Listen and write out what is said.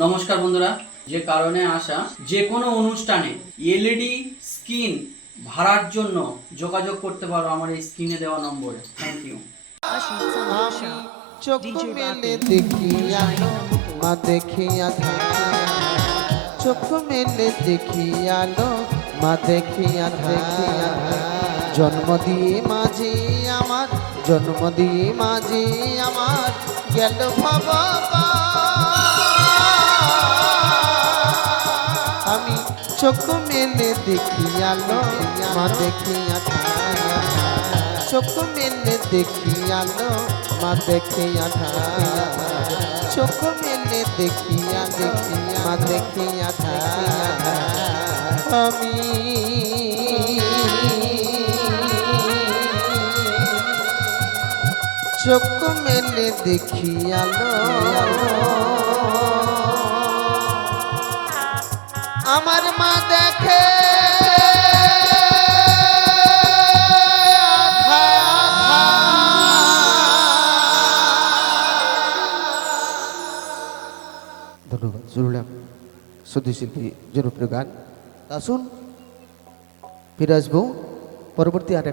নমস্কার বন্ধুরা, যে কারণে আসা যে কোনো অনুষ্ঠানে এলইডি স্ক্রিন ভাড়ার জন্য যোগাযোগ করতে পারো আমার এই স্ক্রিনে দেওয়া নম্বরে। Thank you. আমি চোখ মেলে দেখি আলো মা দেখি আধার, চোখ মেলে দেখি আলো মা দেখি আধার। জন্ম দিয়ে মাঝে আমার, জন্ম দিয়ে মাঝে আমার গেল বাবা। আমি চোখ মেলে দেখি আলো মা দেখি আধার, চোখ মেলে দেখি আলো মা দেখি আধার, চোখ মেলে দেখি মা দেখি আধার। আমি চোখ মেলে দেখি আলো আমার মা দেখে ধন্যবাদ। শুনলাম শ্রুতিশিল্পী জনপ্রিয় গান। আসুন ফিরে আসবো পরবর্তী আর